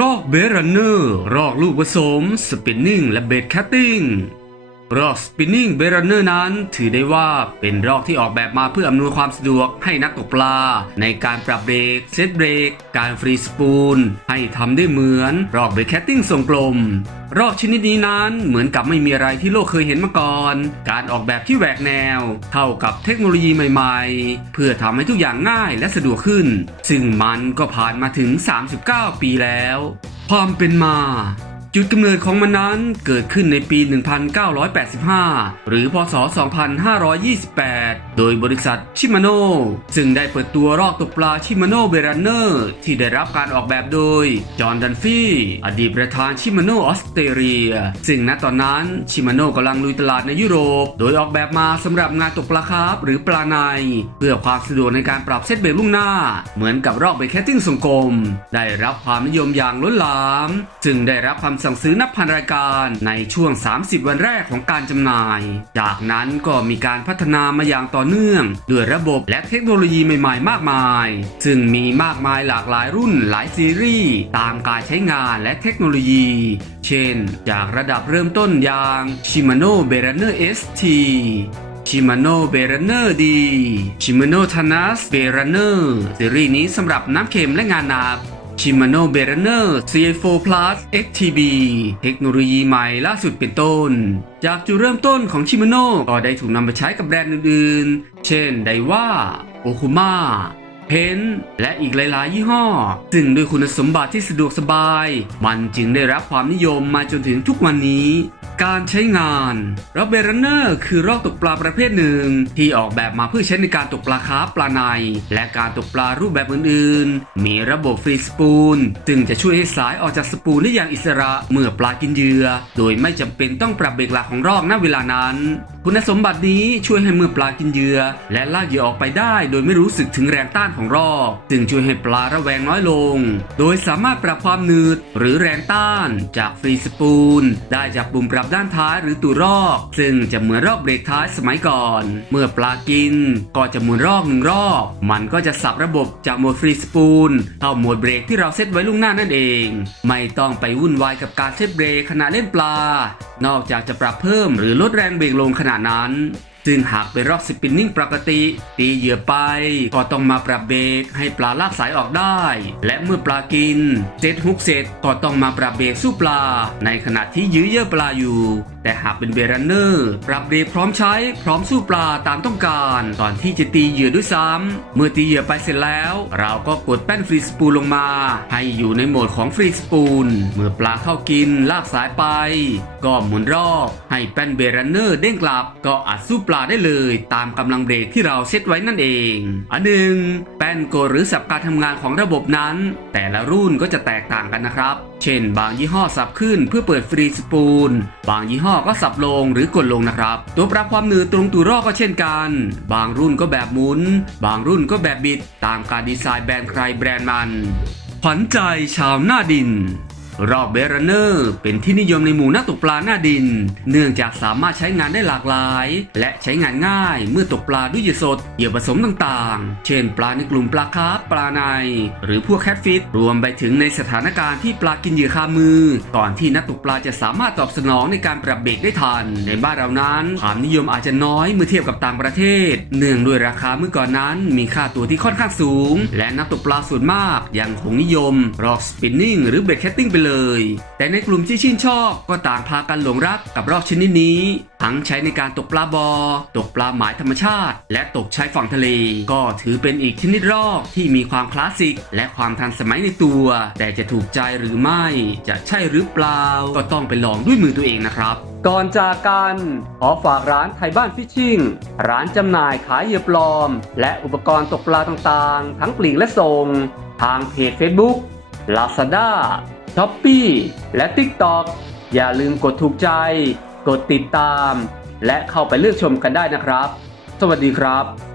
รอกเบรันเนอร์ รอกลูกผสม สปินนิ่ง และเบดแคตติ้ง รอกสปินนิ่งเบรนเนอร์นั้น ถือได้ว่าเป็นรอกที่ออกแบบมาเพื่ออำนวยความสะดวกให้นักตกปลา ในการปรับเบรกเซตเบรก การฟรีสปูลให้ทำได้เหมือน รอกเบดแคตติ้งทรงกลม รอกชนิดนี้นั้นเหมือนกับไม่มีอะไรที่โลกเคยเห็นมาก่อน การออกแบบที่แหวกแนว เท่ากับเทคโนโลยีใหม่ๆ เพื่อทำให้ทุกอย่างง่ายและสะดวกขึ้น ซึ่งมันก็ผ่านมาถึง 39 ปีแล้ว ความเป็นมา จุดกำเนิดของมันนั้นเกิดขึ้นในปี 1985 หรือ พศ 2528 โดยบริษัทชิมาโนซึ่งได้เปิดตัวรอกตกปลาชิมาโนเบรันเนอร์ที่ได้รับการออกแบบโดย จอห์นดันฟี่อดีตประธานชิมาโนออสเตรเลีย ซึ่งณตอนนั้นชิมาโนกำลังลุยตลาดในยุโรป โดยออกแบบมาสำหรับงานตกปลาคาร์ฟหรือปลาใน เพื่อความสะดวกในการปรับเซตเบรกล่งหน้า เหมือนกับรอกเบรกแคตติ้งทรงกลม ได้รับความนิยมอย่างล้นหลาม ซึ่งได้รับคำสั่งซื้อนับพันรายการในช่วง 30 วันแรกของการจำหน่าย จากนั้นก็มีการพัฒนามาอย่างต่อเนื่อง ด้วยระบบและเทคโนโลยีใหม่ๆ มากมาย ซึ่งมีมากมายหลากหลายรุ่นหลายซีรีส์ตามการใช้งานและเทคโนโลยี เช่น จากระดับเริ่มต้นอย่าง Shimano b e r a n e r ST ชิมาโนเบรเนอร์ดีชิมาโนทานัสเบรเนอร์ซีรีส์นี้สำหรับน้ำเค็มและงานหนัก ชิมาโนเบรเนอร์ CA4 Plus XTB เทคโนโลยีใหม่ล่าสุดเป็นต้น จากจุดเริ่มต้นของชิมาโนก็ได้ถูกนำไปใช้กับแบรนด์อื่นๆ เช่นไดว่าโอคุมา เพนและอีกหลาย ๆ ยี่ห้อ ซึ่งด้วยคุณสมบัติที่สะดวกสบาย มันจึงได้รับความนิยมมาจนถึงทุกวันนี้ การใช้งานรอบเบรนเนอร์คือรอกตกปลาประเภทหนึ่ง ที่ออกแบบมาเพื่อใช้ในการตกปลาคาปลาใน และการตกปลารูปแบบอื่น ๆ มีระบบฟรีสปูลซึ่งจะช่วยให้สายออกจากสปูลได้อย่างอิสระเมื่อปลากินเหยื่อ โดยไม่จำเป็นต้องปรับเบรกหลักของรอกณเวลานั้น คุณสมบัตินี้ช่วยให้เมื่อปลากินเหยื่อและลากเหยื่อออกไปได้ โดยไม่รู้สึกถึงแรงต้านของรอกจึงช่วยให้ปลาระแวงน้อยลง โดยสามารถปรับความหนืดหรือแรงต้านจากฟรีสปูล ได้จากปุ่มปรับด้านท้ายหรือตูรอก ซึ่งจะเหมือนรอกเบรกท้ายสมัยก่อน เมื่อปลากิน ก็จะหมุนรอกหนึ่งรอบมันก็จะสับระบบจากโหมดฟรีสปูลเข้าโหมดเบรกที่เราเซตไว้ล่วงหน้านั่นเอง ไม่ต้องไปวุ่นวายกับการเซตเบรกขณะเล่นปลานอกจากจะปรับเพิ่มหรือลดแรงเบี่ยงลงขนาดนั้น ซึ่งหากเป็นรอกสปินนิ่งปกติ ตีเหยื่อไป ก็ต้องมาปรับเบรกให้ปลาลากสายออกได้ และเมื่อปลากินเซตฮุกเสร็จก็ต้องมาปรับเบรกสู้ปลา ในขณะที่ยื้อเยื่อปลาอยู่ แต่หากเป็นเบรันเนอร์ ปรับเบรกพร้อมใช้พร้อมสู้ปลาตามต้องการก่อนที่จะตีเหยื่อด้วยซ้ำเมื่อตีเหยื่อไปเสร็จแล้ว เราก็กดแป้นฟรีสปูลลงมา ให้อยู่ในโหมดของฟรีสปูลเมื่อปลาเข้ากินลากสายไป ก็หมุนรอบให้แป้นเบรันเนอร์เด้งกลับก็อาจสู้ปลาได้เลยตามกำลังเบรกที่เราเซตไว้นั่นเอง อันหนึ่งแป้นกดหรือสับการทำงานของระบบนั้น แต่ละรุ่นก็จะแตกต่างกันนะครับ เช่น บางยี่ห้อสับขึ้นเพื่อเปิดฟรีสปูล บางยี่ห้อก็สับลงหรือกดลงนะครับ ตัวปรับความหนืดตรงตูรอกก็เช่นกัน บางรุ่นก็แบบหมุน บางรุ่นก็แบบบิด ตามการดีไซน์แบรนด์ใครแบรนด์มันขวัญใจชาวหน้าดิน รอกเบรเนอร์เป็นที่นิยมในหมู่นักตกปลาหน้าดิน เนื่องจากสามารถใช้งานได้หลากหลาย และใช้งานง่ายเมื่อตกปลาด้วยเหยื่อสดเหยื่อผสมต่างๆ เช่น ปลาในกลุ่มปลาคาร์ปลาใน หรือพวกแคทฟิชรวมไปถึงในสถานการณ์ที่ปลากินเหยื่อคามือ ก่อนที่นักตกปลาจะสามารถตอบสนองในการปรับเบรกได้ทัน ในบ้านเรานั้นความนิยมอาจจะน้อยเมื่อเทียบกับต่างประเทศ เนื่องด้วยราคาเมื่อก่อนนั้น มีค่าตัวที่ค่อนข้างสูง และนักตกปลาส่วนมากยังคงนิยมรอกสปินนิ่งหรือเบรกแคตติ้งไปเลย แต่ในกลุ่มที่ชื่นชอบก็ต่างพากันหลงรักกับรอกชนิดนี้ ทั้งใช้ในการตกปลาบอ ตกปลาหมายธรรมชาติ และตกชายฝั่งทะเล ก็ถือเป็นอีกชนิดรอกที่มีความคลาสสิก และความทันสมัยในตัว แต่จะถูกใจหรือไม่ จะใช่หรือเปล่า ก็ต้องไปลองด้วยมือตัวเองนะครับก่อนจากกันขอฝากร้านไทยบ้านฟิชชิ่ง ร้านจำหน่ายขายเหยื่อปลอม และอุปกรณ์ตกปลาต่างๆ ทั้งปลีกและส่ง ทางเพจ Facebook Lazada s h อ p e e และ TikTok อย่าลืมกดถูกใจ กดติดตาม และเข้าไปเลือกชมกันได้นะครับ สวัสดีครับ